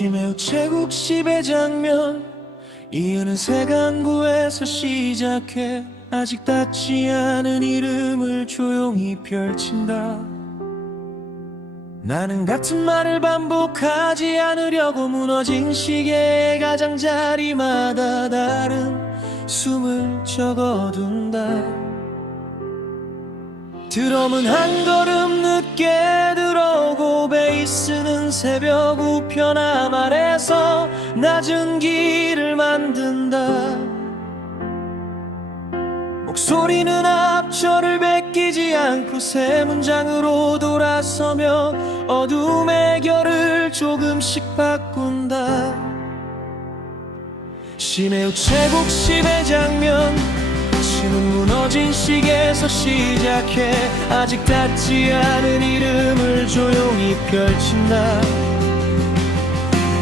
심해우체국 10의 장면, 이유는 세강구에서 시작해 아직 닿지 않은 이름을 조용히 펼친다. 나는 같은 말을 반복하지 않으려고 무너진 시계의 가장자리마다 다른 숨을 적어둔다. 드럼은 한 걸음 늦게 들어오고 베이스는 새벽 우편 아래서 낮은 길을 만든다. 목소리는 앞절을 베끼지 않고 새 문장으로 돌아서며 어둠의 결을 조금씩 바꾼다. 심해우체국 10의 장면, 침은 무너진 시계에서 시작해 아직 닿지 않은 이름을 조용히 펼친다.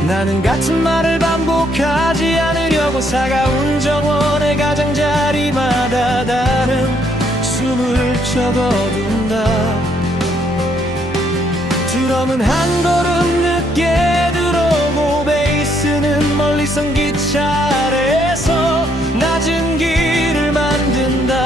나는 같은 말을 반복하지 않으려고 사가운 정원의 가장자리마다 다른 숨을 적어둔다. 드럼은 한 걸음 늦게 들어오고 베이스는 멀리선 기차 아래에서 낮은 길을 만든다.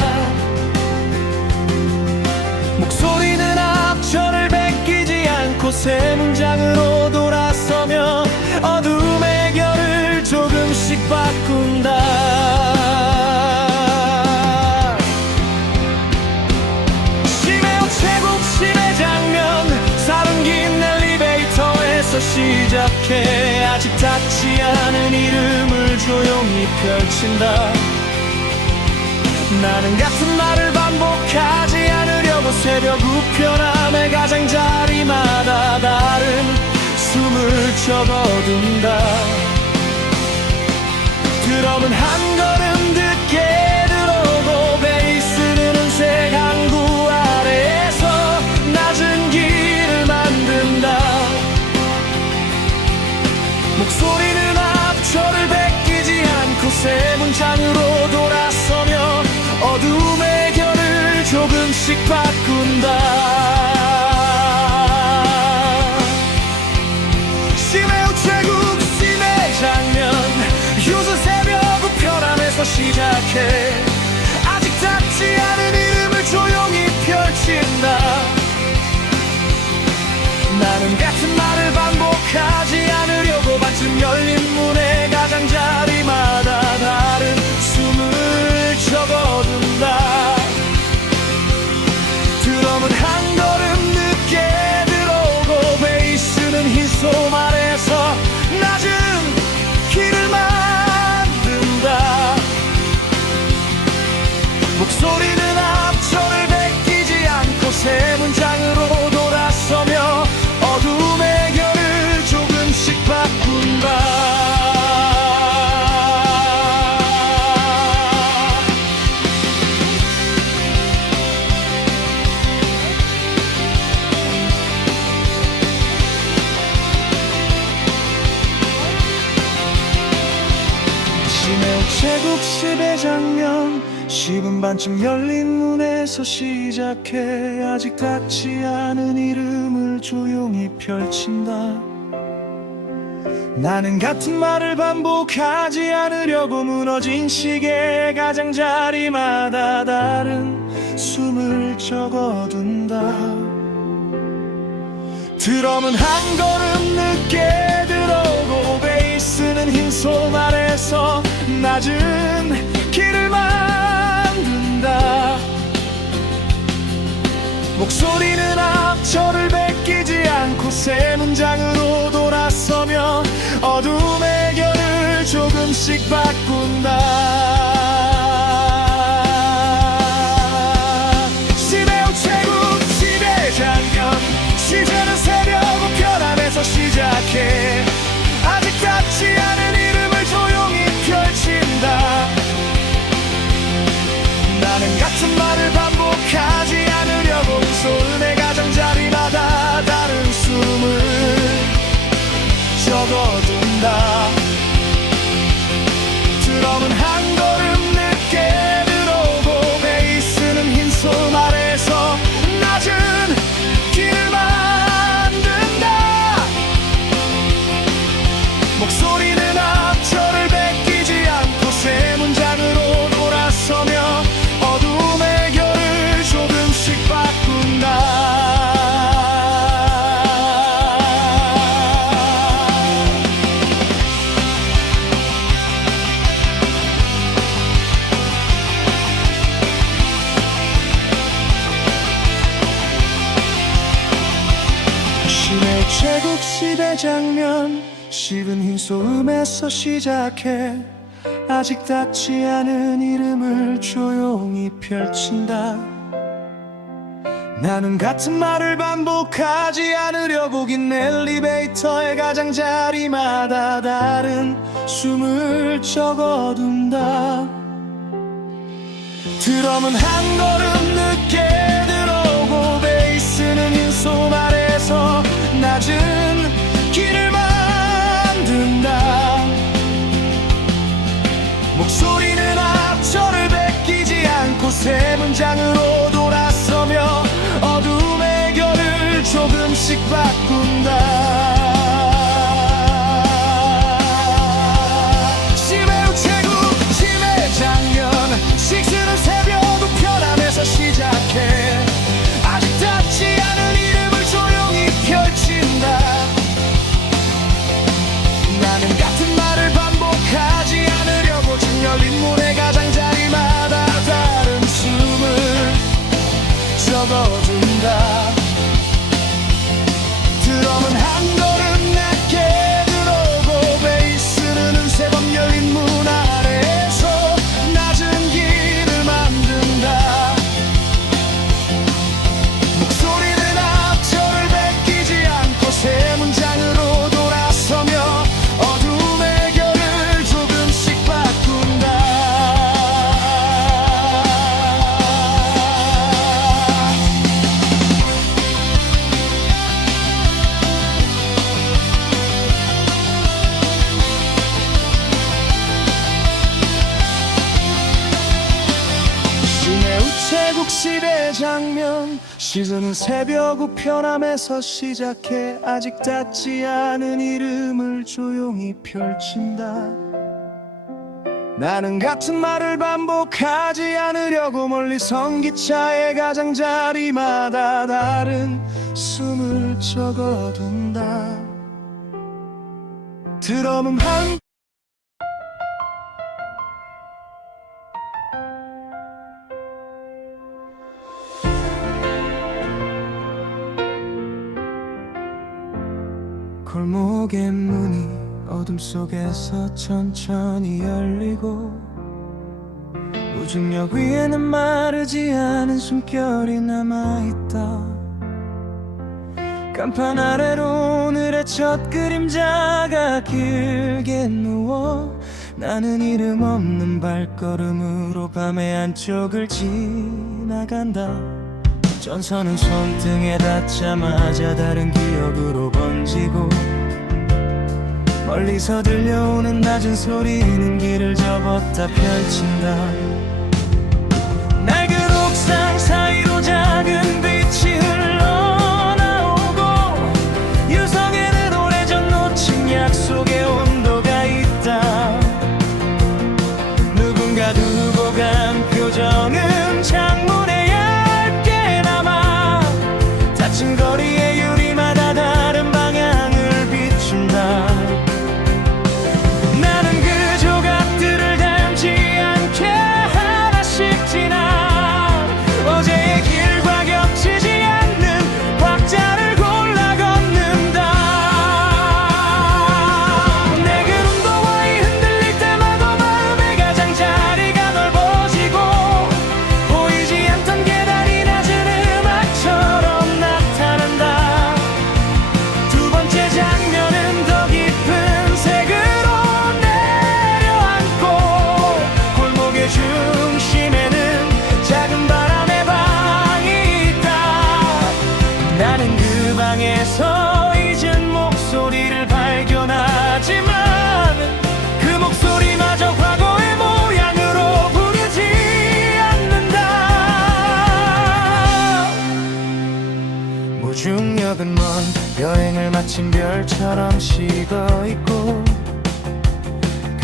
목소리는 앞절을 베끼지 않고 새 문장으로 돌아서며 어둠의 결을 조금씩 바꾼다. 심해우체국 10의 장면, 살은 긴 엘리베이터에서 시작해 아직 닿지 않은 이름을 조용히 펼친다. 나는 같은 말을 반복하지 않으려고 새벽 우편함의 가장자리마다 다른 숨을 적어둔다. 드럼은 한 걸음 늦게 들어오고 베이스는 은색 항구 아래에서 낮은 길을 만든다. 목소리는 앞절을 베끼지 않고 새 문장으로 돌아서며 어둠의 결을 조금씩 바꾼다. 심해우체국 10의 장면, 유수 새벽 우편함에서 시작해 아직 닿지 않은 이름을 조용히 펼친다. 나는 같은 말을 반복하지 않으려고 반쯤 열린 문의 가장자리마다 다른 숨을 적어둔다. 드럼은 한 걸음 늦게 들어오고 베이스는 흰솜 아래서 낮은 길을 만든다. 목소리는 앞절을 베끼지 않고 새 문장으로 돌아서며 어둠의 결을 조금씩 바꾼다. 심해우체국 10의 장면, 10분 반쯤 열린 문에서 시작해 아직 닿지 않은 이름을 조용히 펼친다. 나는 같은 말을 반복하지 않으려고 무너진 시계의 가장자리마다 다른 숨을 적어둔다. 드럼은 한 걸음 늦게 들어오고 베이스는 흰솜 아래서 낮은 길을 만든다. 목소리는 앞절을 베끼지 않고 새 문장으로 돌아서며 어둠의 결을 조금씩 바꾼다. 심해우체국 10의 장면, 시제는 새벽 우편함에서 시작해 아직 닿지 않은 이름을 조용히 펼친다. 나는 같은 말을 반복하지 않으려고 무서움의 가장자리마다 다른 숨을 적어둔다. 드럼은 목소리는 앞절을 베끼지 않고 세 문장으로 돌아서며 어둠의 결을 조금씩 바꾼다. 시내 제국 시대 장면 씹은 흰 소음에서 시작해 아직 닿지 않은 이름을 조용히 펼친다. 나는 같은 말을 반복하지 않으려고 긴 엘리베이터의 가장자리마다 다른 숨을 적어둔다. 드럼은 한 걸음 늦게 들어오고 베이스는 흰 소음 아래서 낮은 길을 만든다. 목소리는 앞절을 베끼지 않고 세 문장으로 돌아서며 어둠의 결을 조금씩 바꾼다. 심해 우체국 심해 장면 식스는 새벽 우편함에서 시작해 아직 닿지 않은 이름을 조용히 펼친다. 나는 같은 말을 반복하지 않으려고 쭉 열린 문의 가장자리마다 다른 숨을 적어둔다. 드럼은 한 걸음 낮게 들어오고 베이스는 은새밤 열린 문 아래에서 낮은 길을 만든다. 목소리는 앞절을 베끼지 않고 세 문장으로 돌아서며 어둠의 결을 조금씩 바꾼다. 시내 우체국 시대 장면 시즌은 새벽 우편함에서 시작해 아직 닿지 않은 이름을 조용히 펼친다. 나는 같은 말을 반복하지 않으려고 멀리 선 기차의 가장자리마다 다른 숨을 적어둔다. 드럼은 한 골목의 문이 어둠 속에서 천천히 열리고 무중력 위에는 마르지 않은 숨결이 남아있다. 간판 아래로 오늘의 첫 그림자가 길게 누워 나는 이름 없는 발걸음으로 밤의 안쪽을 지나간다. 전선은 손등에 닿자마자 다른 기억으로 번지고 멀리서 들려오는 낮은 소리는 길을 접었다 펼친다. 낡은 옥상 사이로 작은 빛이 흘러나오고 유성에는 오래전 놓친 약속의 온도가 있다. 누군가 두고 간 표정은 창문에 얇게 남아 닫힌 거리의 유리마다 다른 방향을 비춘다. 나는 그 조각들을 닮지 않게 하나씩 지나 어제의 길과 겹치지 않는 박자를 골라 걷는다. 내 그림도 와이 흔들릴 때마다 마음의 가장자리가 넓어지고 보이지 않던 계단이 낮은 음악처럼 나타난다. 두 번째 장면은 더 깊은 색으로 내려앉고 골목의 중심에는 작은 바람의 방이 있다. 나는 그 방에서 잊은 목소리를 발견하지만 그 목소리마저 과거의 모양으로 부르지 않는다. 무중력은 먼 여행을 마친 별처럼 식어있고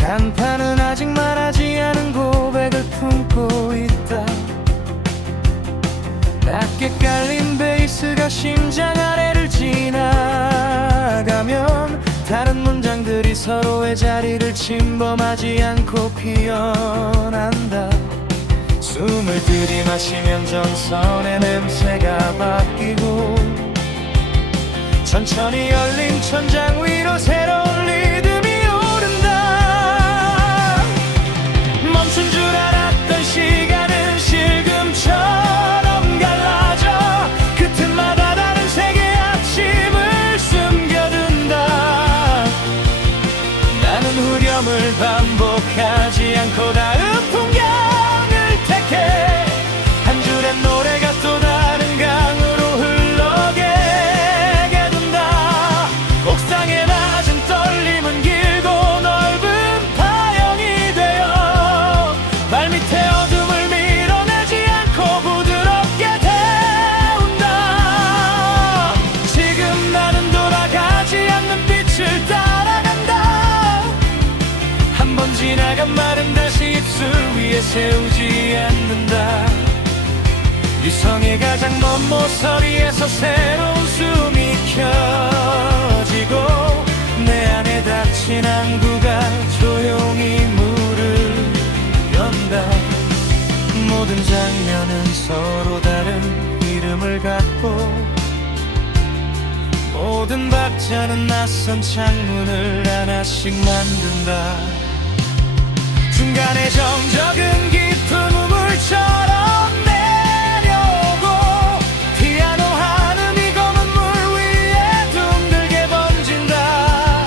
간판은 아직 말하지 않은 고백을 품고 있다. 낮게 깔린 베이스가 심장 아래를 지나가면 다른 문장들이 서로의 자리를 침범하지 않고 피어난다. 숨을 들이마시면 전선의 냄새가 바뀌고 천천히 열린 천장 위로 새로운 리듬이 오른다. 멈춘 줄 알았던 시간은 실금처럼 갈라져 그 틈마다 다른 세계의 아침을 숨겨둔다. 나는 후렴을 반복하지 않고 다음 풍경을 택해 한 줄의 노래가 또 다른 강으로 흘러게 된다. 옥상의 낮은 떨림은 길고 넓은 파형이 되어 발밑에 어둠을 밀어내지 않고 부드럽게 태운다. 지금 나는 돌아가지 않는 빛을 따라간다. 한 번 지나간 말은 다시 입술 위에 세우지 않는다. 유성의 가장 먼 모서리에서 새로운 숨이 켜지고 내 안에 닫힌 항구가 조용히 문을 연다. 모든 장면은 서로 다른 이름을 갖고 모든 박자는 낯선 창문을 하나씩 만든다. 중간에 정적은 깊은 우물처럼 내려오고 피아노 한음이 검은 물 위에 둥글게 번진다.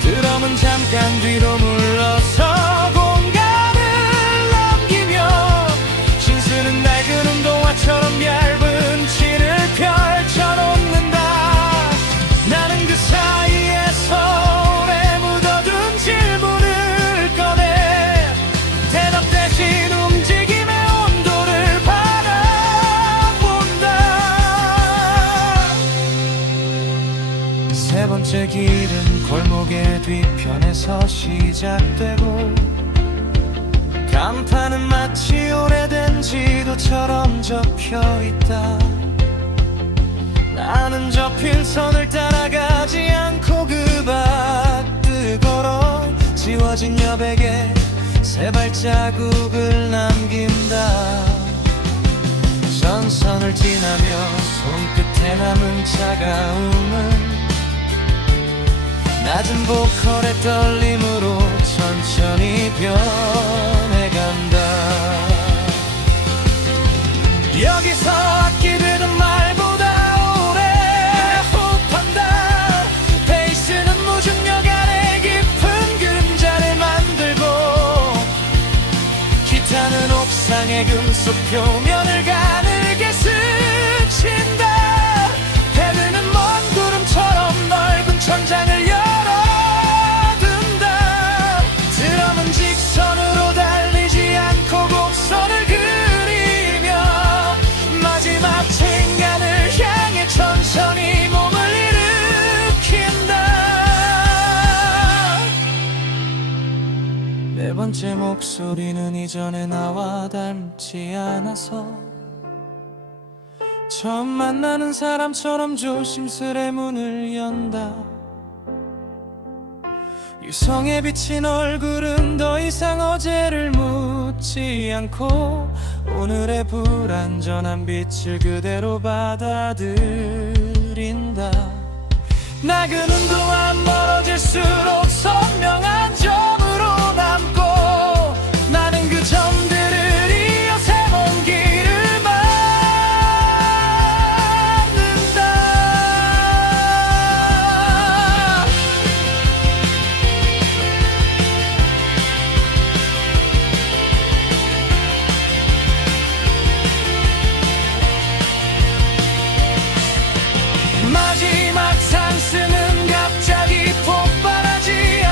드럼은 잠깐 뒤로 물러서 공간을 넘기며 신스는 낡은 운동화처럼 얇은 진을 펼쳐놓는다. 나는 그 사이에서 오래 묻어둔 질문을 꺼내 대답 대신 움직임의 온도를 바라본다. 세 번째 길은 골목의 뒤편에서 시작되고 간판은 마치 오래된 지도처럼 접혀있다. 나는 접힌 선을 따라가지 않고 그 밖을 걸어 지워진 여백에 새 발자국을 남긴다. 전선을 지나며 손끝에 남은 차가움은 낮은 보컬의 떨림으로 천천히 변해간다. 여기서 악기들은 말보다 오래 호흡한다. 베이스는 무중력 아래 깊은 그림자를 만들고 기타는 옥상의 금속 표면을 가늘게 스친다. 패드는 먼 구름처럼 넓은 천장을 열어둔다. 드럼은 직선으로 달리지 않고 곡선을 그리며 마지막 쟁간을 향해 천천히 몸을 일으킨다. 네 번째 목소리는 이전에 나와 닮지 않아서 처음 만나는 사람처럼 조심스레 문을 연다. 유성에 비친 얼굴은 더 이상 어제를 묻지 않고 오늘의 불완전한 빛을 그대로 받아들인다. 나그는 동안 멀어질수록 선명한 점으로 남고 나는 그 점들을 이어 새로운 길을 만든다. 마지막 찬스는 갑자기 폭발하지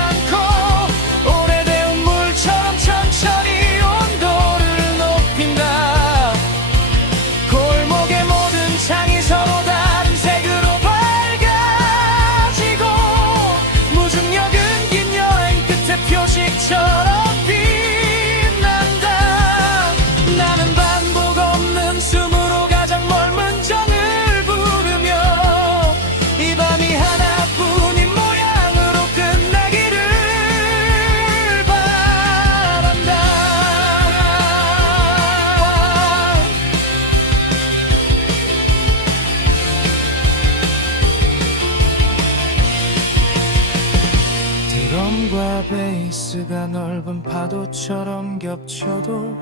드럼과 베이스가 넓은 파도처럼 겹쳐도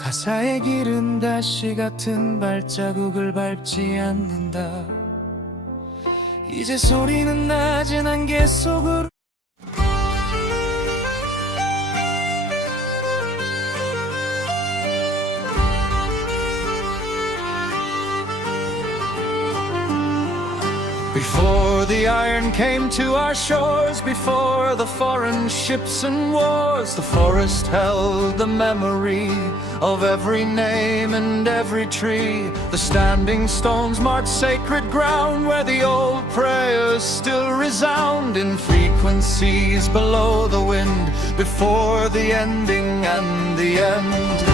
가사의 길은 다시 같은 발자국을 밟지 않는다. 이제 소리는 낮은 안개 속으로 Before the iron came to our shores, before the foreign ships and wars, the forest held the memory of every name and every tree. The standing stones marked sacred ground where the old prayers still resound in frequencies below the wind, before the ending and the end.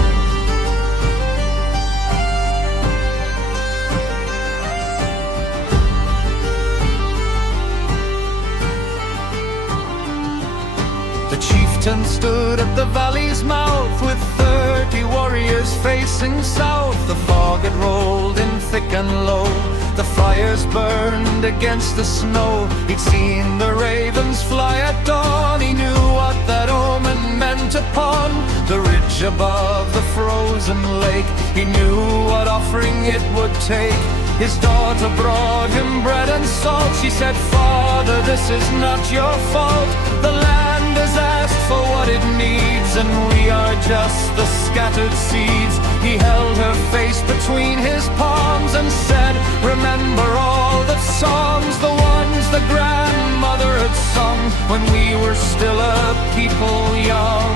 The chieftain stood at the valley's mouth with 30 warriors facing south. The fog had rolled in thick and low, the fires burned against the snow. He'd seen the ravens fly at dawn, he knew what that omen meant upon the ridge above the frozen lake. He knew what offering it would take. His daughter brought him bread and salt. She said, "Father, this is not your fault. The land has asked for what it needs, and we are just the scattered seeds." He held her face between his palms and said, "Remember all the songs, the ones the grandmother had sung when we were still a people young."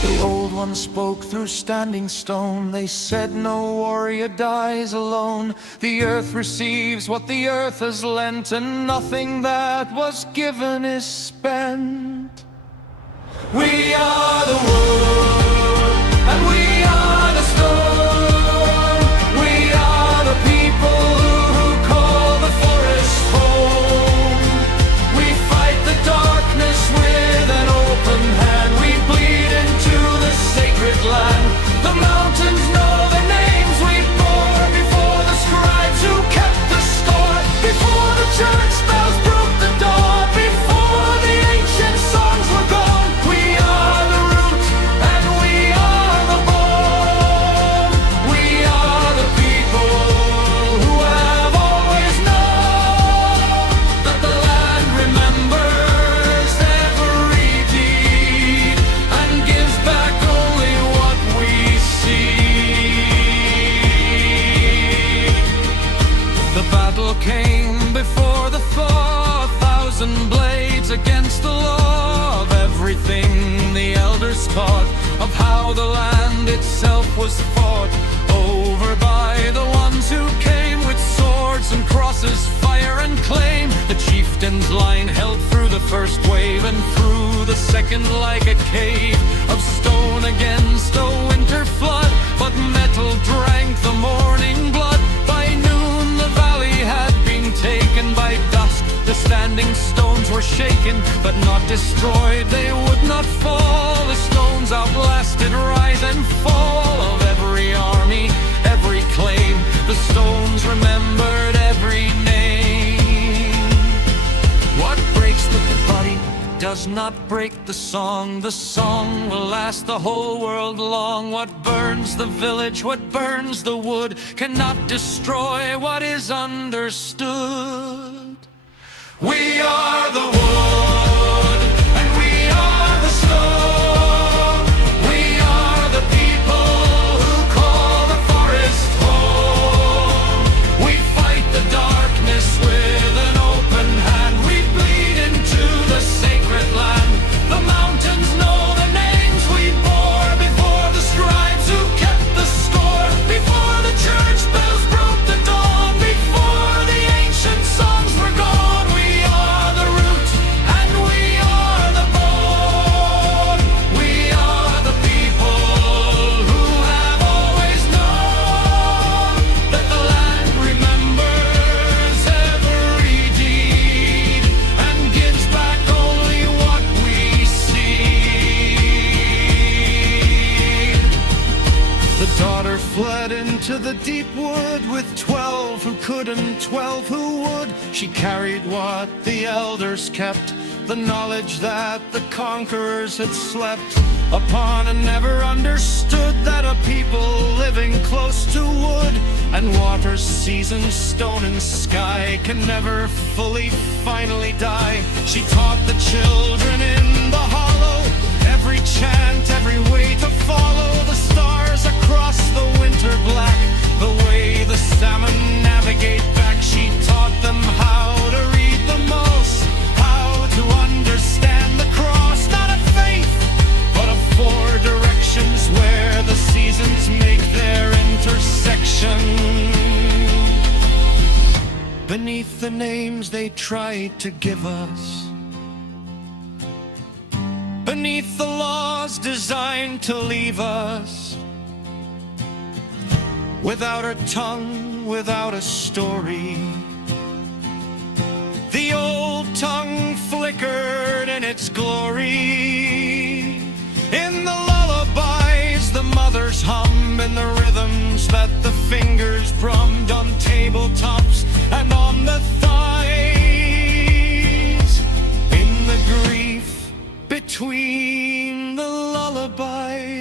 The old ones spoke through standing stone. They said, "No warrior dies alone. The earth receives what the earth has lent, and nothing that was given is spent." We are the wood, and we are the stone. We are the people who call the forest home. We fight the darkness with an open hand. We bleed into the sacred land. The mountains know the names we bore before the scribes who kept the score, before the church bells broke the dawn, before the ancient songs were gone. We are the root and we are the bone. We are the people who have always known that the land remembers every deed and gives back only what we see. The battle came before the thaw, 1,000 blades against the law of everything the elders taught, of how the land itself was fought over by the ones who came with swords and crosses, fire and claim. The chieftain's line held through the first wave and through the second like a cave of stone against a winter flood, but metal drank the morning blood. By noon the valley had been taken, by dusk the standing stones were shaken, but not destroyed, they would not fall. The stones outlasted rise and fall of every army, every claim. The stones remembered every name. What breaks the body does not break the song. The song will last the whole world long. What burns the village, what burns the wood, cannot destroy what is understood. We are the wood, and we are the stone. We are the people who call the forest home. We fight the darkness with an open hand. We bleed into the sacred land. The mountains know the names we bore before the scribes who kept the score, before the church bells broke the dawn, before the ancient songs were gone. We are into the deep wood with 12 who could and 12 who would. She carried what the elders kept, the knowledge that the conquerors had slept upon, and never understood that a people living close to wood and water, seasons, stone and sky can never fully, finally die. She taught the children in the hollow every chant, every way to follow the stars across the winter black, the way the salmon navigate back. She taught them how to read the most, how to understand the cross, not a faith, but of 4 directions where the seasons make their intersection. Beneath the names they tried to give us, beneath the laws designed to leave us without a tongue, without a story, the old tongue flickered in its glory. In the lullabies the mothers hum, in the rhythms that the fingers brummed on tabletops and on the thighs, in the grief between the lullabies.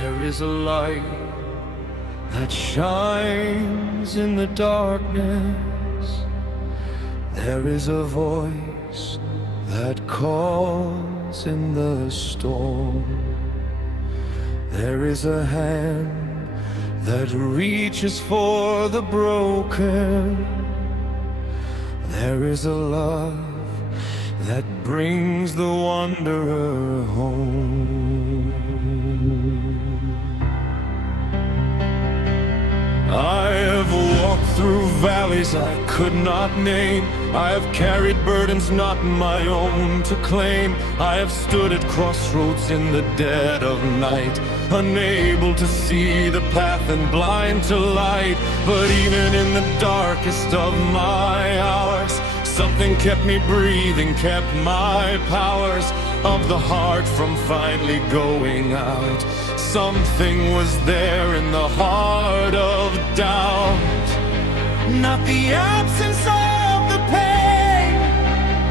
There is a light that shines in the darkness. There is a voice that calls in the storm. There is a hand that reaches for the broken. There is a love that brings the wanderer home. I have walked through valleys I could not name. I have carried burdens not my own to claim. I have stood at crossroads in the dead of night, unable to see the path and blind to light. But even in the darkest of my hours, something kept me breathing, kept my powers of the heart from finally going out. Something was there in the heart of doubt. Not the absence of the pain,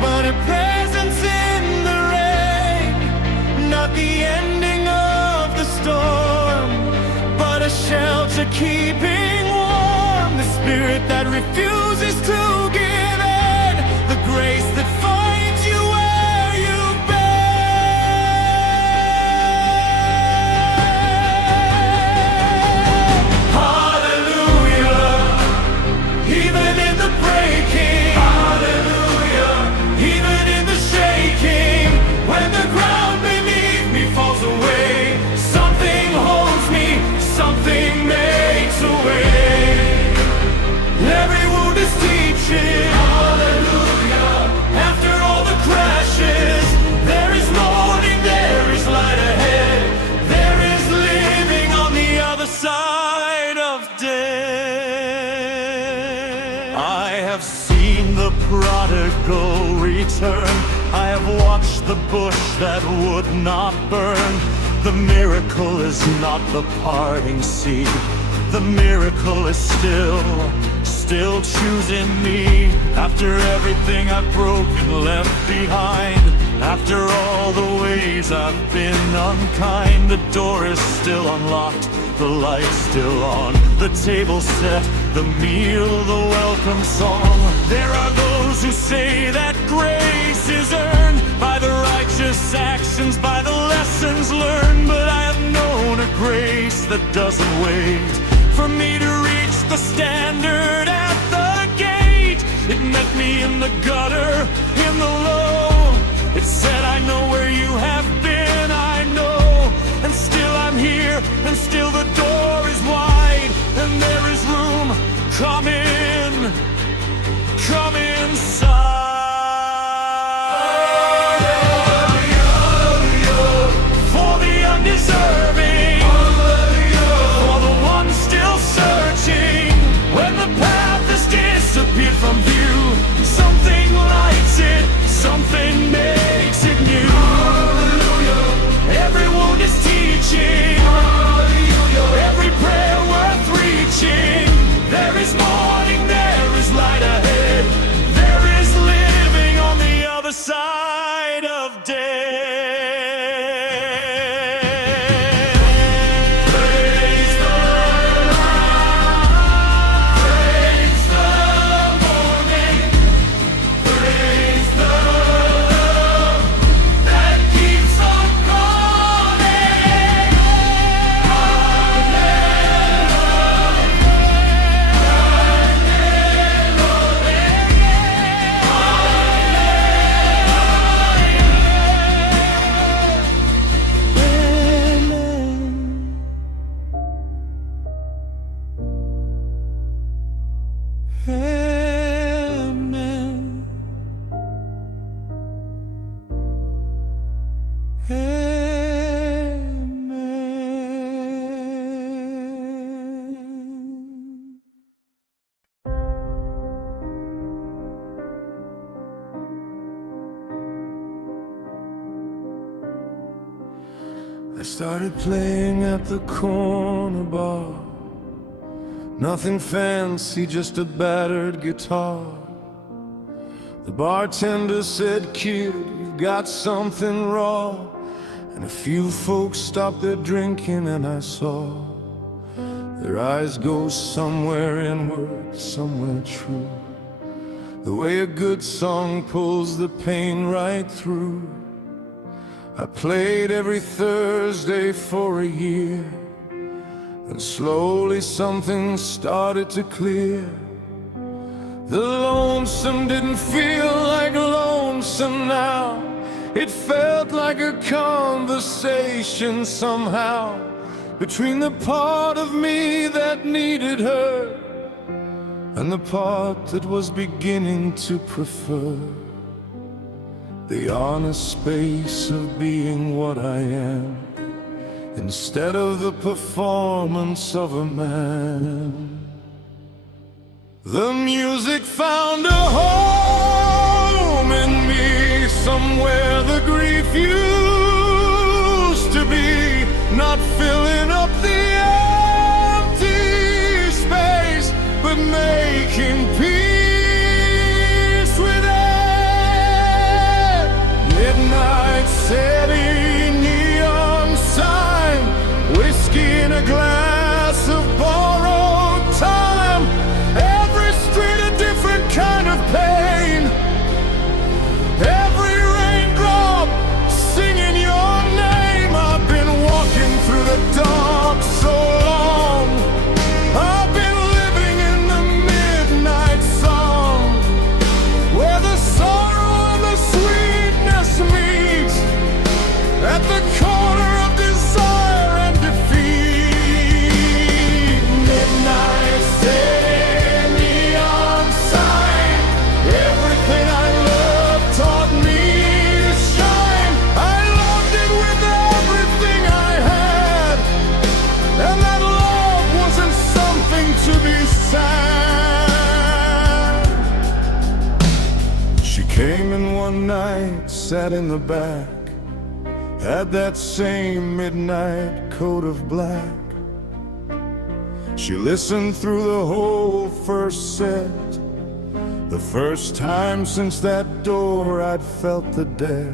but a presence in the rain. Not the ending of the storm, but a shelter keeping warm. The spirit that refuses to give in, the grace that finds you where you've been. Hallelujah, even in the breaking. Hallelujah, even in the shaking. When the ground beneath me falls away, something holds me, something makes a way. Every wound is teaching. Hallelujah, after all the crashes, there is morning, there is light ahead. There is living on the other side of death. I have seen the prodigal return. I have watched the bush that would not burn. The miracle is not the parting sea, The miracle is still choosing me. After everything I've broken, left behind, after all the ways I've been unkind, the door is still unlocked, the light's still on, the table set, the meal, the welcome song. There are those who say that grace is earned by the righteous actions, by the lessons learned, but I have known a grace that doesn't wait for me to reach the standard at the gate. It met me in the gutter, in the low. It said, I know where you have been, I know. And still I'm here, and still the door is wide, and there is room. Come in, come inside. For the undeserving, for the one still searching. When the path has disappeared from view, something lights it, something makes it new. Every wound is teaching, every prayer worth reaching. There is morning, there is light ahead, there is living on the other side of death. Praise the light, praise the morning, praise the love that keeps on calling. Amen. Amen. I started playing at the corner bar. Nothing fancy, just a battered guitar. The bartender said, kid, you've got something raw. And a few folks stopped their drinking, and I saw their eyes go somewhere inward, somewhere true. The way a good song pulls the pain right through. I played every Thursday for a year, and slowly something started to clear. The lonesome didn't feel like lonesome now. It felt like a conversation somehow between the part of me that needed her and the part that was beginning to prefer the honest space of being what I am, instead of the performance of a man. The music found a home in me, somewhere the grief used to be, not filling up the empty space, but making peace with it. Midnight city, neon sign, whiskey in a glass of borrowed time. Every street a different kind of pain. Every raindrop singing your name. I've been walking through the dark so long. I've been living in the midnight song, where the sorrow and the sweetness meet at the corner of desire and defeat. Midnight city, neon sign, everything I love taught me to shine. I loved it with everything I had, and that love wasn't something to be sad. She came in one night, sat in the back, had that same midnight coat of black. She listened through the whole first set. The first time since that door I'd felt the debt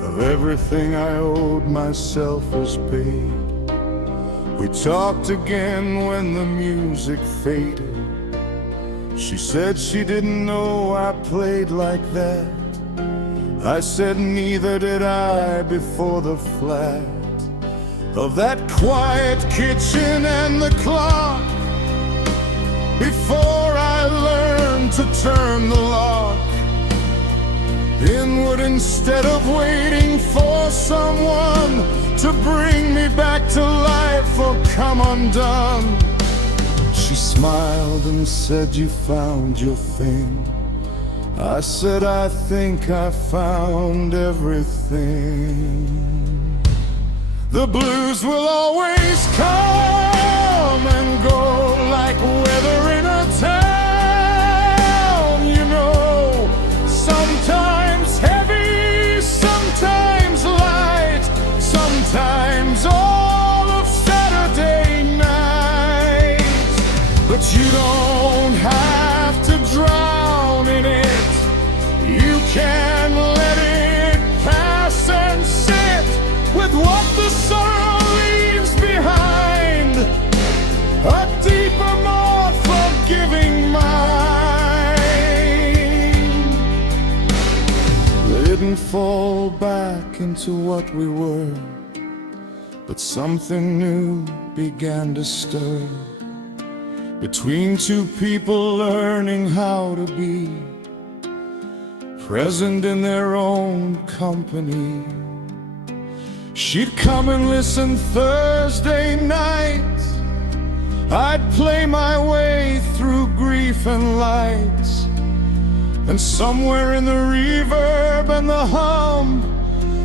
of everything I owed myself was paid. We talked again when the music faded. She said she didn't know I played like that. I said neither did I before the flat of that quiet kitchen and the clock. Before I learned to turn the lock inward instead of waiting for someone to bring me back to life or come undone. She smiled and said, "You found your thing." I said, "I think I found everything." The blues will always come and go like weather in a town, you know. Sometimes heavy, sometimes light, sometimes all of Saturday night. But you don't have to drown in it. You can let it pass and sit with what the sorrow leaves behind, a deeper, more forgiving mind. We didn't fall back into what we were, but something new began to stir between two people learning how to be present in their own company. She'd come and listen Thursday nights. I'd play my way through grief and lights, and somewhere in the reverb and the hum,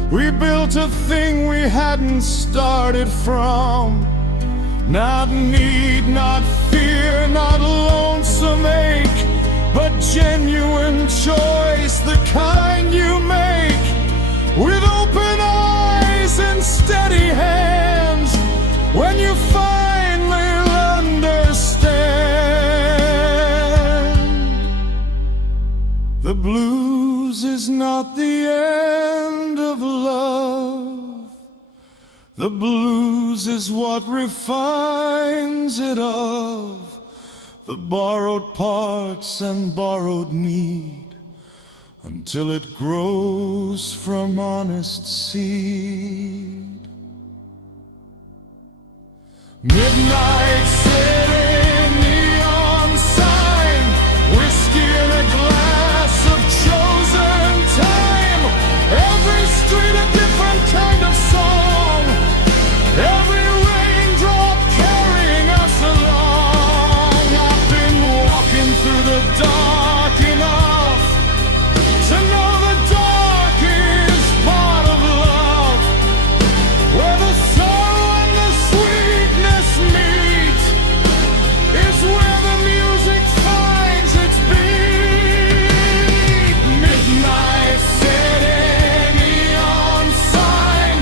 we built a thing we hadn't started from. Not need, not fear, not lonesome ache, but genuine choice, the kind you make with open eyes and steady hands when you finally understand. The blues is not the end of love. The blues is what refines it of the borrowed parts and borrowed need, until it grows from honest seed. Midnight sitting, neon sign, whiskey in a glass of chosen time. Every street a different kind of song, every raindrop carrying us along. I've been walking through the dark enough to know the dark is part of love, where the sorrow and the sweetness meet is where the music finds its beat. Midnight city, neon sign,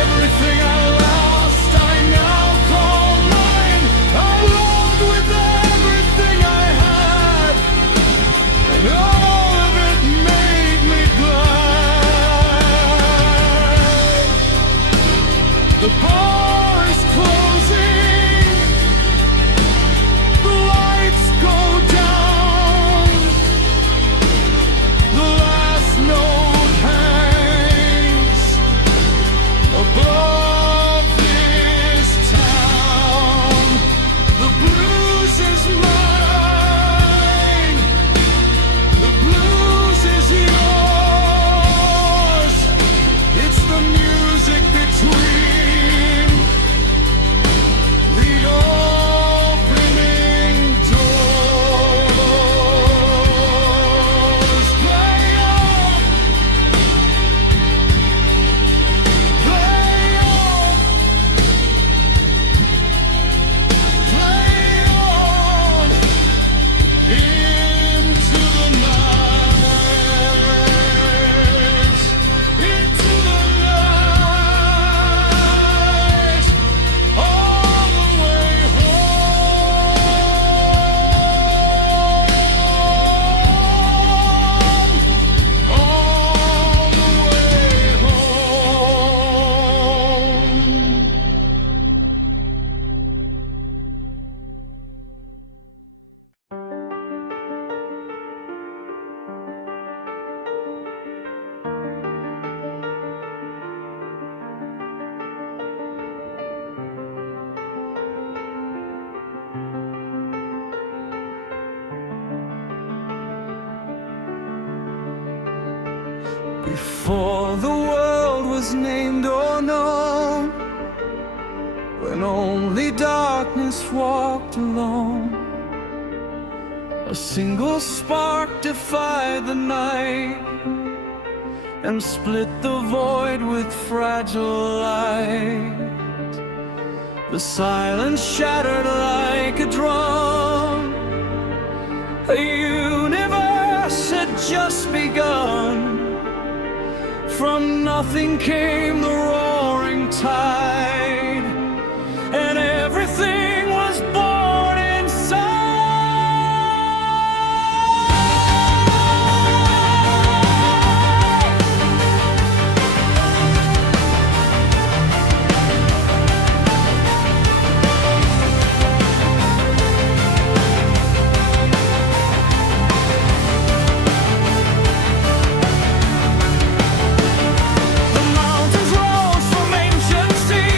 everything I lost I now call mine. I loved with everything I had, and all of it made me glad. The bar is closing, the lights go down, the last note hangs above this town. The blues is mine, the blues is yours. It's the music between Before the world was named or known, when only darkness walked alone, a single spark defied the night and split the void with fragile light. The silence shattered like a drum. A universe had just begun. From nothing came the roaring tide, and everything was born inside. The mountains rose from ancient seas.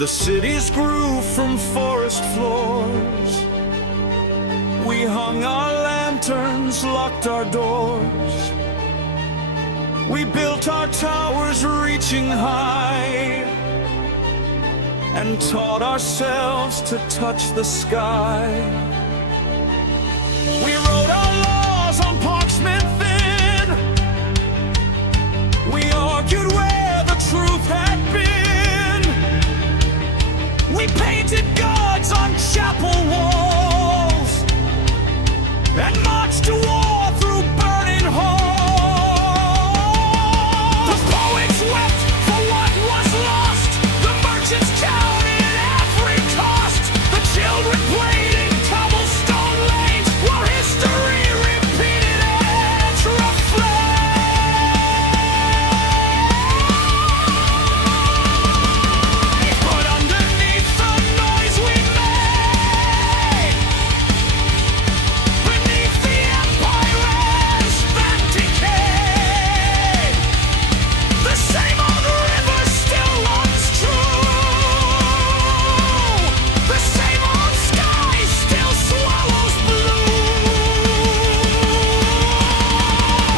The cities grew from forest floors. We hung our lanterns, locked our doors. We built our towers reaching high, and taught ourselves to touch the sky. We wrote our laws on parchment thin. We argued where the truth had been. We painted gods on chapel walls and marched to war through burning halls. The poets wept for what was lost. The merchants counted every cost. The children played in cobblestone lanes while history repeated its refrain. But underneath the noise we made, beneath the empires that decayed, the same old river still runs true. The same old sky still swallows blue.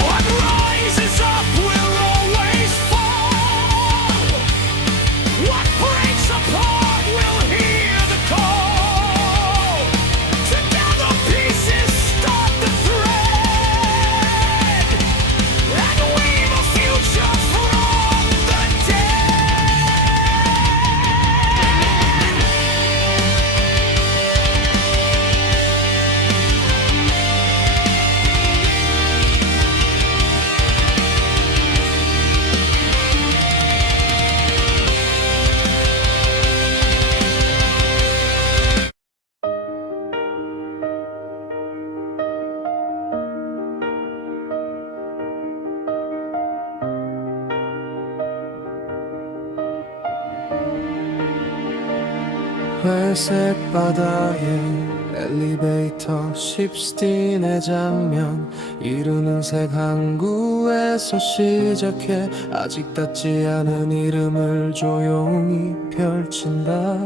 What rises up will always fall. What breaks apart will hear the call. Together pieces start the thread and weave a future from the dead. 회색 바다에 엘리베이터 16의 장면 이루는 색 항구에서 시작해 아직 닿지 않은 이름을 조용히 펼친다.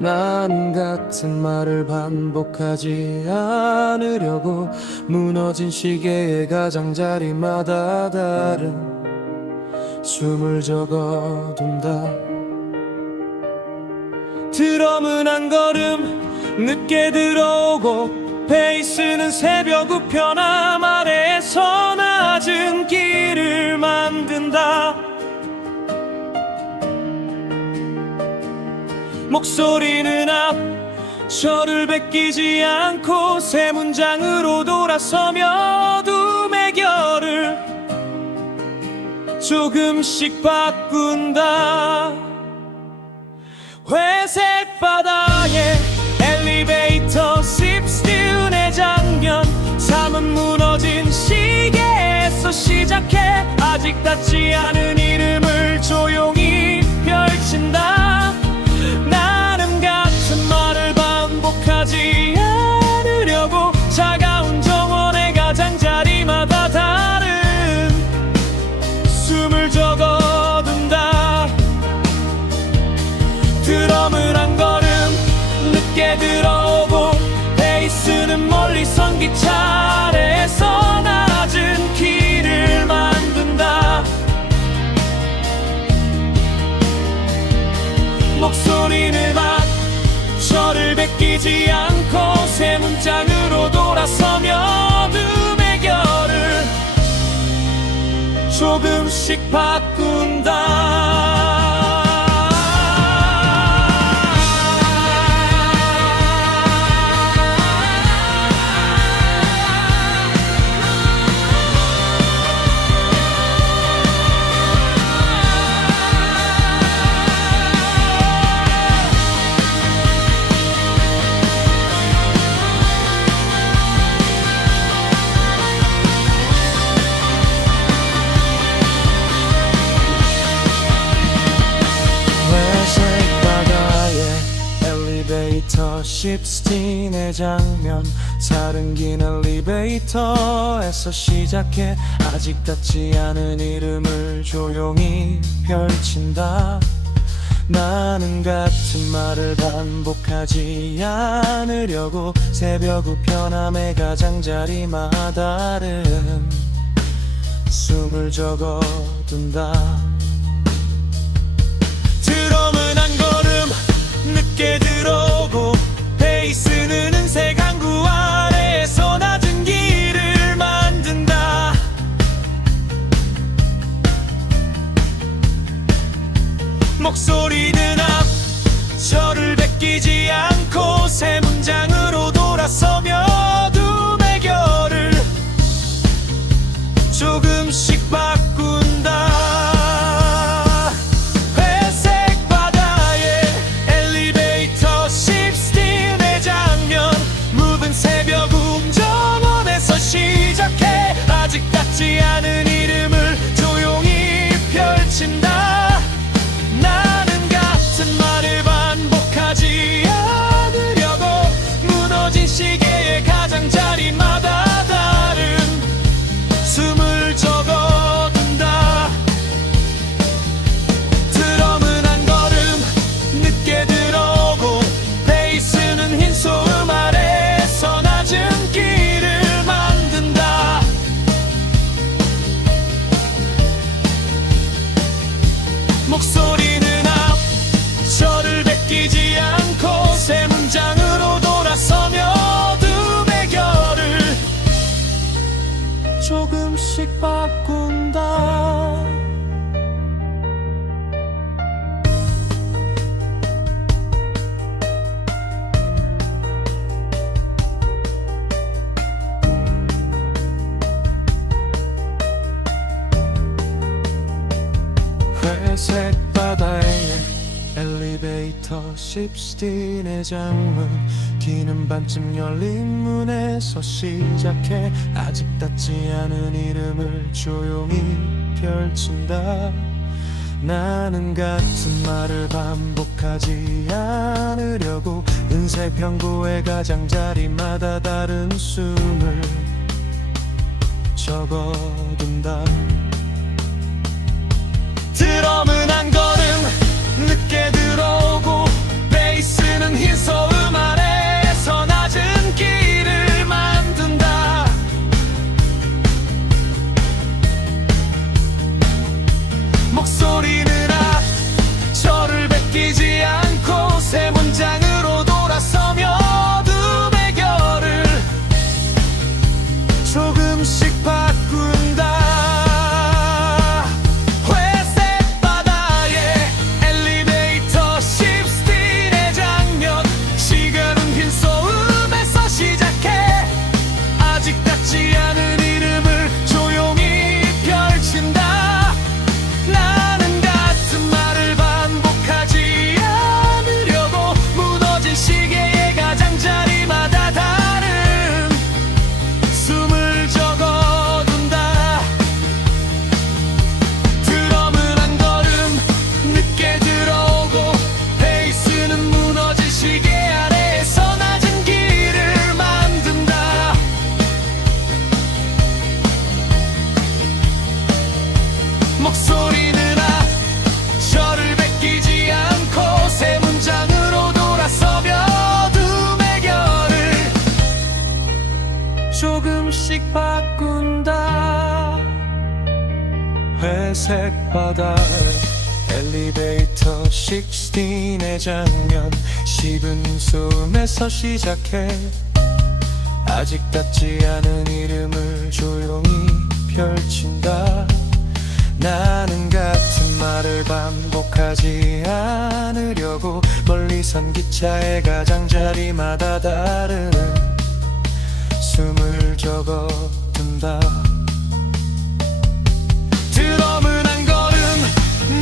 나는 같은 말을 반복하지 않으려고 무너진 시계의 가장자리마다 다른 숨을 적어둔다. 드럼은 한 걸음 늦게 들어오고 베이스는 새벽 우편함 아래에서 낮은 길을 만든다. 목소리는 앞 저를 베끼지 않고 새 문장으로 돌아서며 어둠의 결을 조금씩 바꾼다. 회색 바다에 엘리베이터 16의 장면 삶은 무너진 시계에서 시작해 아직 닿지 않은 이름을 조용히 펼친다. 나름 같은 말을 반복하지 않으려고 차가운 정원의 가장자리마다 다른 숨을 적어둔다. 드럼은 한 걸음 늦게 들어오고 베이스는 멀리 선 기차 아래에서 낮은 길을 만든다. 목소리는 막 저를 베끼지 않고 새 문장으로 돌아서며 어둠의 결을 조금씩 바꾼다. 엘리베이터 16의 장면 사른 긴 엘리베이터에서 시작해 아직 닿지 않은 이름을 조용히 펼친다. 나는 같은 말을 반복하지 않으려고 새벽 후 편함의 가장자리마다 다른 숨을 적어둔다. 드럼은 한 걸음 늦게 들어오고 베이스는 은색 항구 아래에서 낮은 길을 만든다. 목소리는 앞 저를 베끼지 않고 새 문장으로 돌아서며 어둠의 결을 조금씩 바꾼다. 회색 바다에 엘리베이터 16의 장면 묵은 새벽 운전원에서 시작해 아직 닿지 않은 이름을 조용히 펼친다. 나는 같은 말을 반복하지 않으려고 무너진 시계의 가장자리마다 다른 숨을 적어둔다. 드럼은 한 걸음 늦게 들어오고 베이스는 흰 소음 아래에서 낮은 길을 만든다. 목소리는 앞 저를 베끼지 않고 새 문장으로 돌아서며 어둠의 결을 조금씩 바꾼다. 회색 바다에 엘리베이터 16의 장문 기는 반쯤 열린 문에서 시작해 아직 닿지 않은 이름을 조용히 펼친다. 나는 같은 말을 반복하지 않으려고 은색 병고의 가장자리마다 다른 숨을 적어둔다. 드럼은 한 걸음 늦게 들어오고 베이스는 흰 소음 아래에서 낮은 길을 만든다. 목소리는 앞 저를 베끼지 않고 새 문장으로 돌아서며 어둠의 결을 조금씩 바꾼다. 닿지 않은 이름을 조용히 펼친다. 나는 같은 말을 반복하지 않으려고 무너진 시계의 가장자리마다 다른 숨을 적어둔다. 드럼은 한 걸음 늦게 들어오고 베이스는 무너진 시계 아래에서 낮은 길을 만든다. 목소리는 앞 저를 베끼지 않고 새 문장으로 돌아서며 어둠의 결을 조금씩 바꾼다. 회색 바다에 엘리베이터 16의 장면 씹은 소음에서 시작해 아직 닿지 않은 이름을 조용히 펼친다. 나는 같은 말을 반복하지 않으려고 멀리선 기차의 가장자리마다 다른 숨을 적어둔다. 드럼은 한 걸음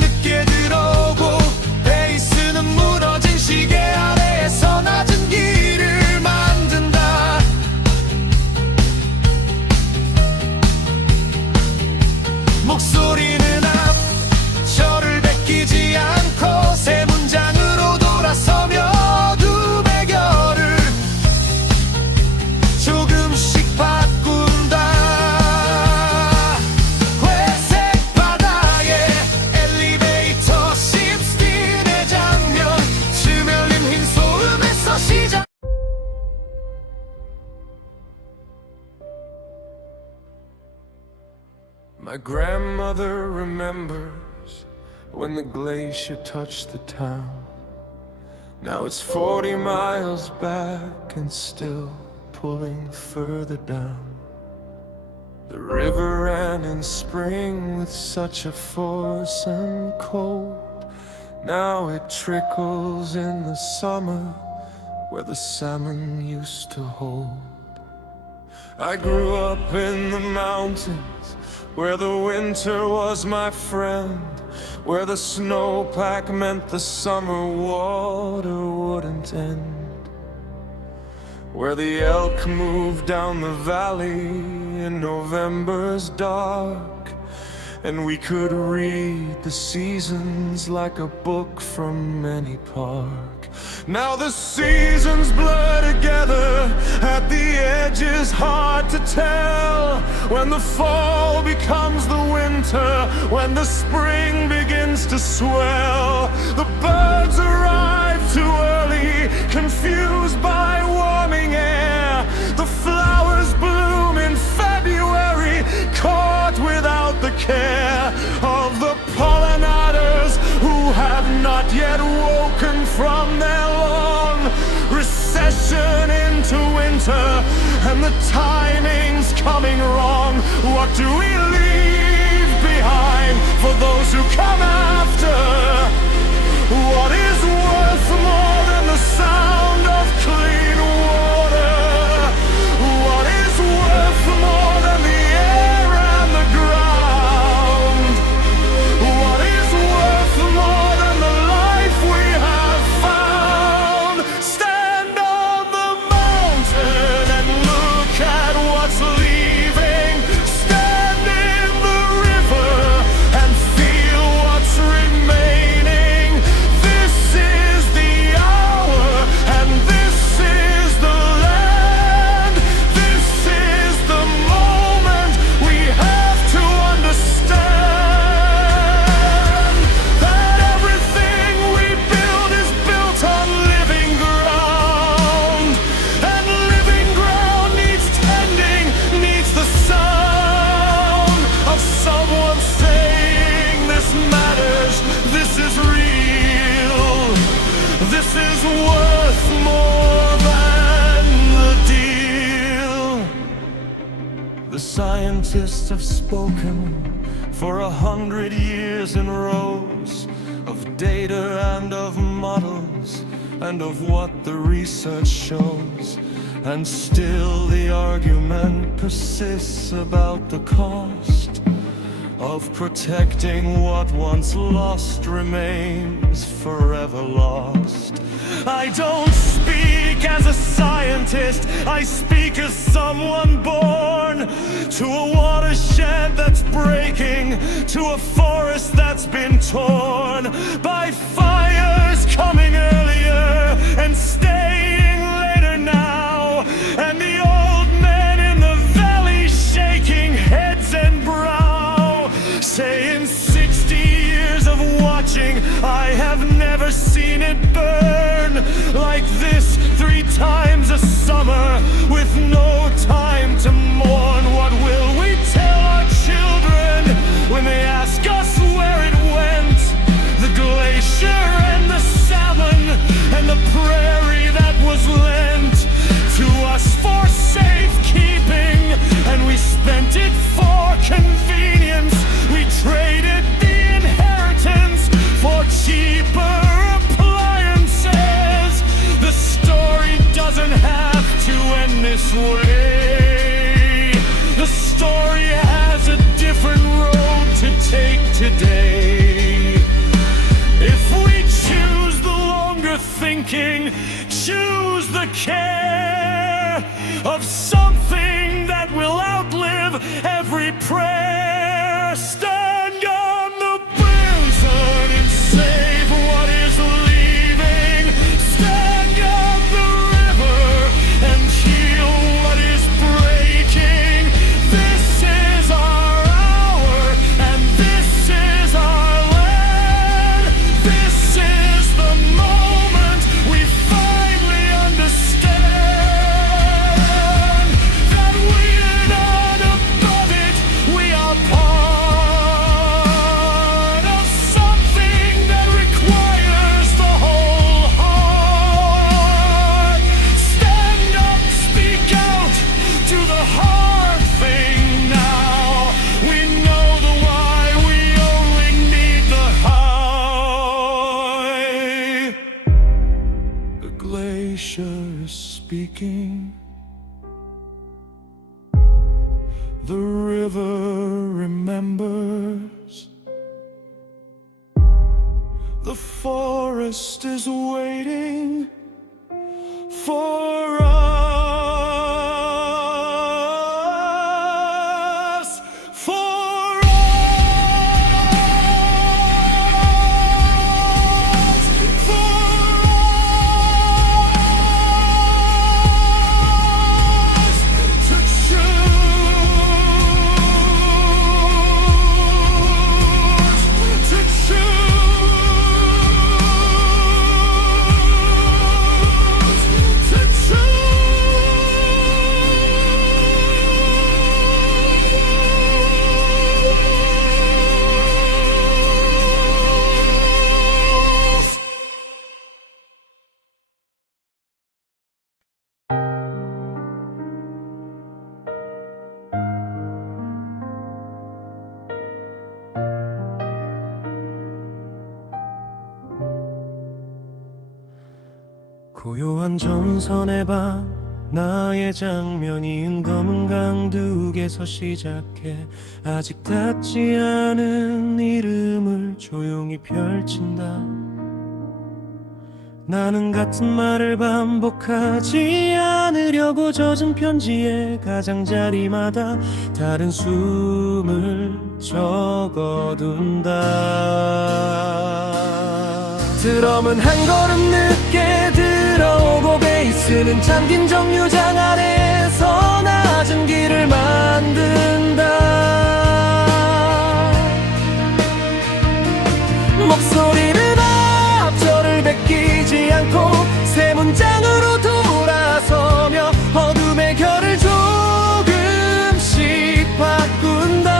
늦게 들어오고 베이스는 무너진 시계 아래에서 낮은 길을 만든다. 목소리는 앞 저를 베끼지 않고 새 문장으로 돌아서며 어둠의 결을 조금씩 바꾼다. My grandmother remembers when the glacier touched the town. Now it's 40 miles back and still pulling further down. The river ran in spring with such a force and cold. Now it trickles in the summer where the salmon used to hold. I grew up in the mountains where the winter was my friend, where the snowpack meant the summer water wouldn't end, where the elk moved down the valley in November's dark, and we could read the seasons like a book from any park. Now the seasons blur together, at the edges hard to tell, when the fall becomes the winter, when the spring begins to swell. The birds arrive too early, confused by warming air. The flowers bloom in February, caught without the care of the pollinators who have not yet woken from their long recession into winter, and the timing's coming wrong. What do we leave behind for those who come after? What is worth more than the sound of clean water? What is worth more than the air and the ground? What is worth more than the life we have found? Stand on the mountain and look at what's leaving. Stand in the river and feel what's remaining. This is the hour and this is the land. This is the moment. We have to understand that everything we build is built on living ground, and living ground needs tending, needs the sound of someone saying this matters, this is real, this is worth more than the deal. The scientists have spoken for 100 years in rows of data and of models and of what the research shows, and still the argument persists about the cost of protecting what once lost remains forever lost. I don't speak as a scientist, I speak as someone born to a watershed that's breaking, to a forest that's been torn by fires coming earlier and staying later now, and the old men in the valley shaking heads and brow, saying 60 years of watching, I have never seen it burn like this 3 times a summer with no time to mourn. What will we tell our children when they ask us where it went? The glacier and the salmon and the prairie that was lent to us for safekeeping, and we spent it for convenience. We traded the inheritance for cheaper appliances. The story doesn't have to end this way. The story has a different road to take today. If we choose the longer thinking, choose the care of something that will outlive every prayer. Stand on the prison and save what is leaving. Stand on the river and heal what is breaking. This is our hour and this is our land. This is the moment we finally understand speaking. The river remembers. The forest is waiting for us, for us, for us to choose, to 고요한 전선의 밤 나의 장면이 은검은 강둑에서 시작해 아직 닿지 않은 이름을 조용히 펼친다. 나는 같은 말을 반복하지 않으려고 젖은 편지의 가장자리마다 다른 숨을 적어둔다. 드럼은 한 걸음 늦게 들어오고 베이스는 잠긴 정류장 안에서 낮은 길을 만든다. 목소리는 앞절을 베끼지 않고 세 문장으로 돌아서며 어둠의 결을 조금씩 바꾼다.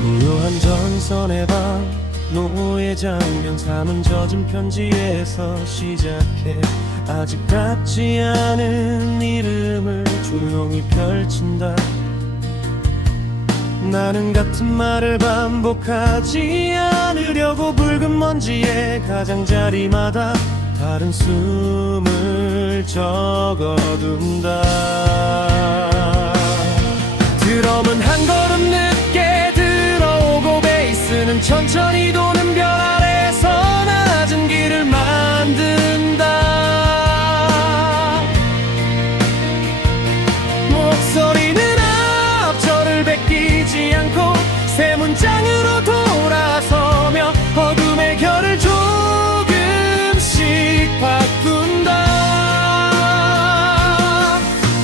고요한 전선의 밤 노의 장면 삼은 젖은 편지에서 시작해 아직 닿지 않은 이름을 조용히 펼친다. 나는 같은 말을 반복하지 않으려고 붉은 먼지의 가장자리마다 다른 숨을 적어둔다. 드럼은 한 걸음 늦게 들어오고 베이스는 천천히 도는 별 아래서 낮은 길을 만든다. 목소리는 앞절을 베끼지 않고 세 문장으로 돌아서며 어둠의 결을 조금씩 바꾼다.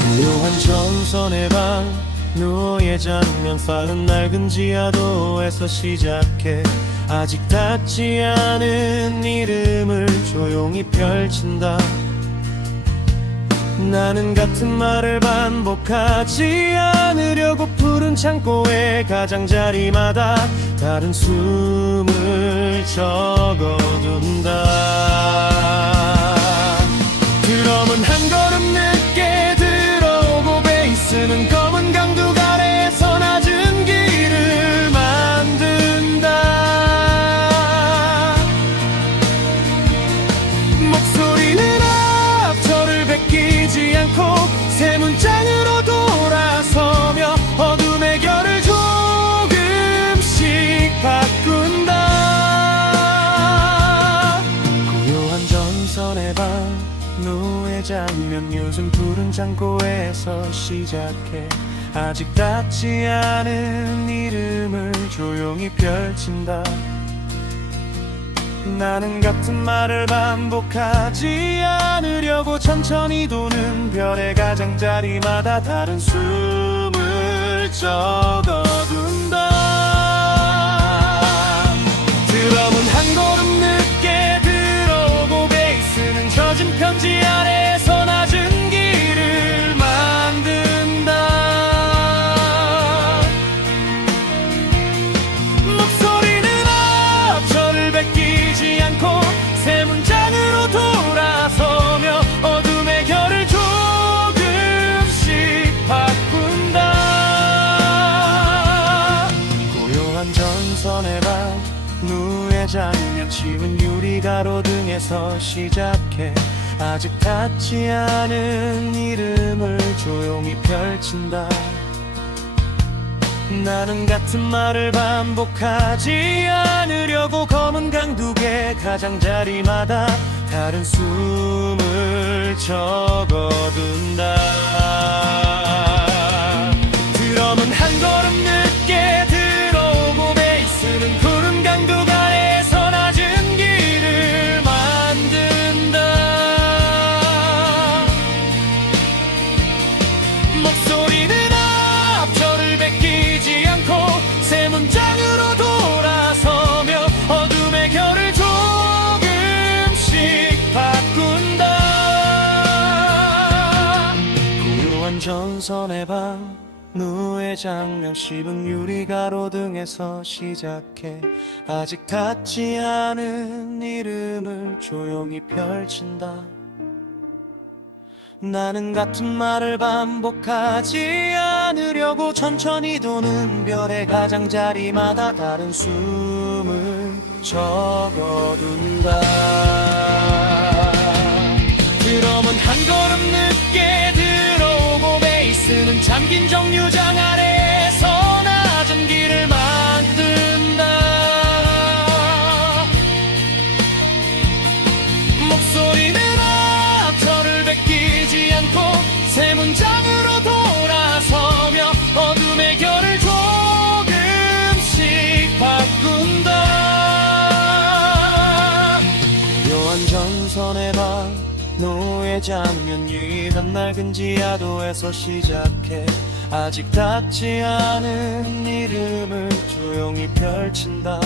고요한 전선의 방 노의 장면 쌓은 낡은 지하도에서 시작해 아직 닿지 않은 이름을 조용히 펼친다. 나는 같은 말을 반복하지 않으려고 푸른 창고의 가장자리마다 다른 숨을 적어둔다. 드럼은 한 걸음 늦게 들어오고 베이스는 검은 강둑 아래에서 낮은 길을 만든다. 목소리는 앞절을 베끼지 않고 세 문장으로 돌아서며 어둠의 결을 조금씩 바꾼다. 고요한 전선의 밤 노의 장면 요즘 푸른 창고에서 시작해 아직 닿지 않은 이름을 조용히 펼친다. 나는 같은 말을 반복하지 않으려고 천천히 도는 별의 가장자리마다 다른 숨을 적어둔다. 드럼은 한 걸음 늦게 들어오고 베이스는 젖은 편지 아래에서 낮은 길을 만든다. 목소리는 앞절을 베끼지 않고 세 문장으로 돌아서며 어둠의 결을 조금씩 바꾼다. 고요한 전선의 밤 누의 장면 치운 유리 가로등에서 시작해 아직 닿지 않은 이름을 조용히 펼친다. 나는 같은 말을 반복하지 않으려고 검은 강둑의 가장자리마다 다른 숨을 적어둔다. 드럼은 한 걸음 늦게 들어오고 베이스는 푸른 강둑 아래에서 낮은 길을 만든다. 목소리는 앞절을 베끼지 않고 세 문장으로 돌아서며 어둠의 결을 조금씩 바꾼다. 고요한 전선의 밤 누의 장면 씹은 유리 가로등에서 시작해 아직 닿지 않은 이름을 조용히 펼친다. 나는 같은 말을 반복하지 않으려고 천천히 도는 별의 가장자리마다 다른 숨을 적어둔다. 드럼은 한 걸음 늦게 들어오고 베이스는 잠긴 정류장 아래에서 낮은 길을 만든다. 목소리는 앞절을 베끼지 않고 세 문장으로 돌아서며 어둠의 결을 조금씩 바꾼다. 묘한 전선의 밤 노의 장면 유일한 낡은 지하도에서 시작해 아직 닿지 않은 이름을 조용히 펼친다.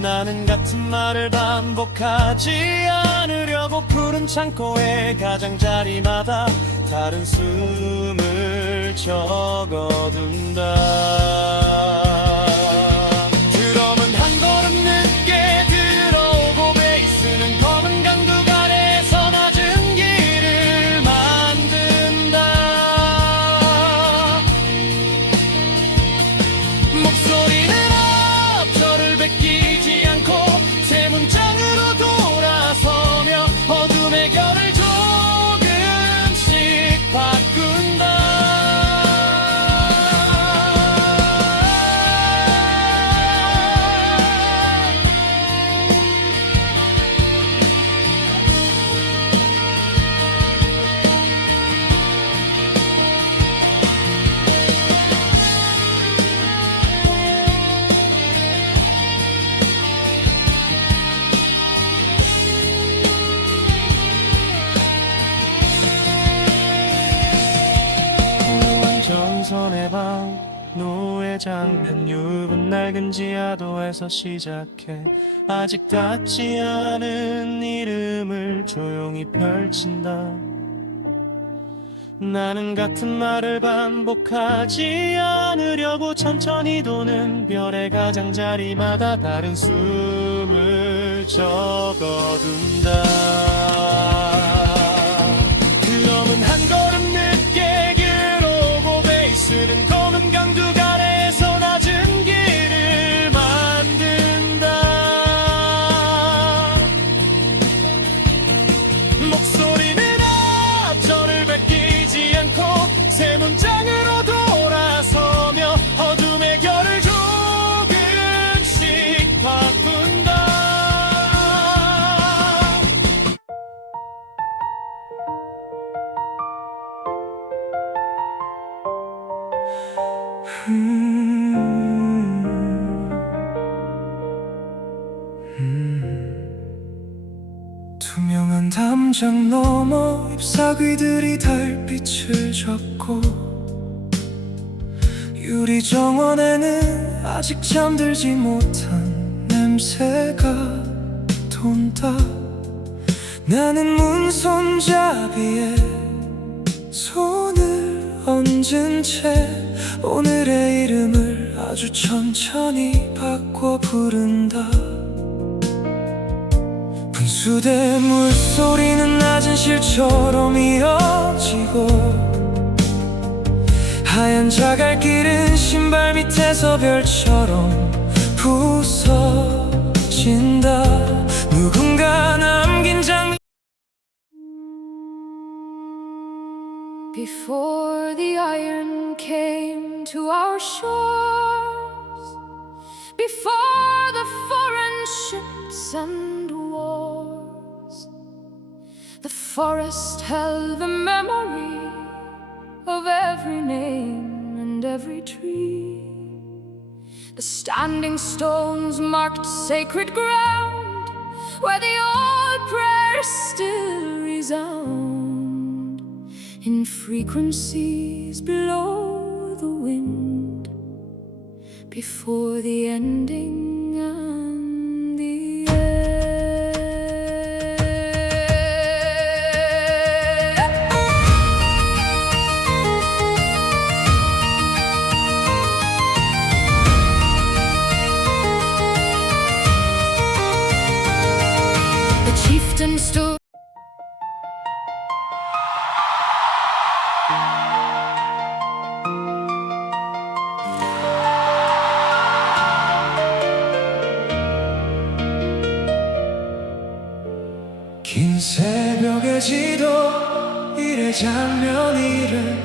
나는 같은 말을 반복하지 않으려고 푸른 창고의 가장자리마다 다른 숨을 적어둔다. 드럼은 한 걸음 늦게 들어오고 베이스는 검은 강둑 아래에서 낮은 길을 만든다. 목소리는 앞절을 베끼지 않고 세 문장으로 돌아서며 어둠의 결을 조금씩 바꾼다. 전선의 방 노의 장면 옅은 낡은 지하도에서 시작해 아직 닿지 않은 이름을 조용히 펼친다. 나는 같은 말을 반복하지 않으려고 천천히 도는 별의 가장자리마다 다른 숨을 적어둔다. 드럼은 한 걸음 늦게 길오고 베이스는 검은 강둑 아래에서 낮은 길을 만든다. 목소리는 앞절을 베끼지 않고 세 문장으로 돌아서며 어둠의 결을 조금씩 바꾼다. 투명한 담장 너머 잎사귀들이 달빛을 접고 유리 정원에는 아직 잠들지 못한 냄새가 돈다. 나는 문손잡이에 손을 얹은 채 오늘의 이름을 아주 천천히 바꿔 부른다. 분수대 물소리는 낮은 실처럼 이어지고 하얀 자갈길은 신발 밑에서 별처럼 부서진다. 누군가 남긴 장면 to our shores before the foreign ships and wars. The forest held the memory of every name and every tree. The standing stones marked sacred ground where the old prayers still resound in frequencies below the wind before the ending and the end. The chieftain stood 긴 새벽의 지도 이래 장면 이름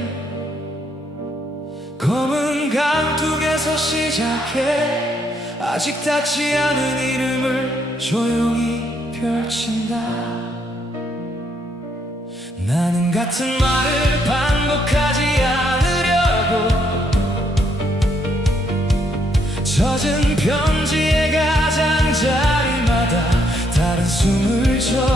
검은 강둑에서 시작해 아직 닿지 않은 이름을 조용히 펼친다. 나는 같은 말을 반복하지 않으려고 젖은 편지의 가장자리마다 다른 숨을 줘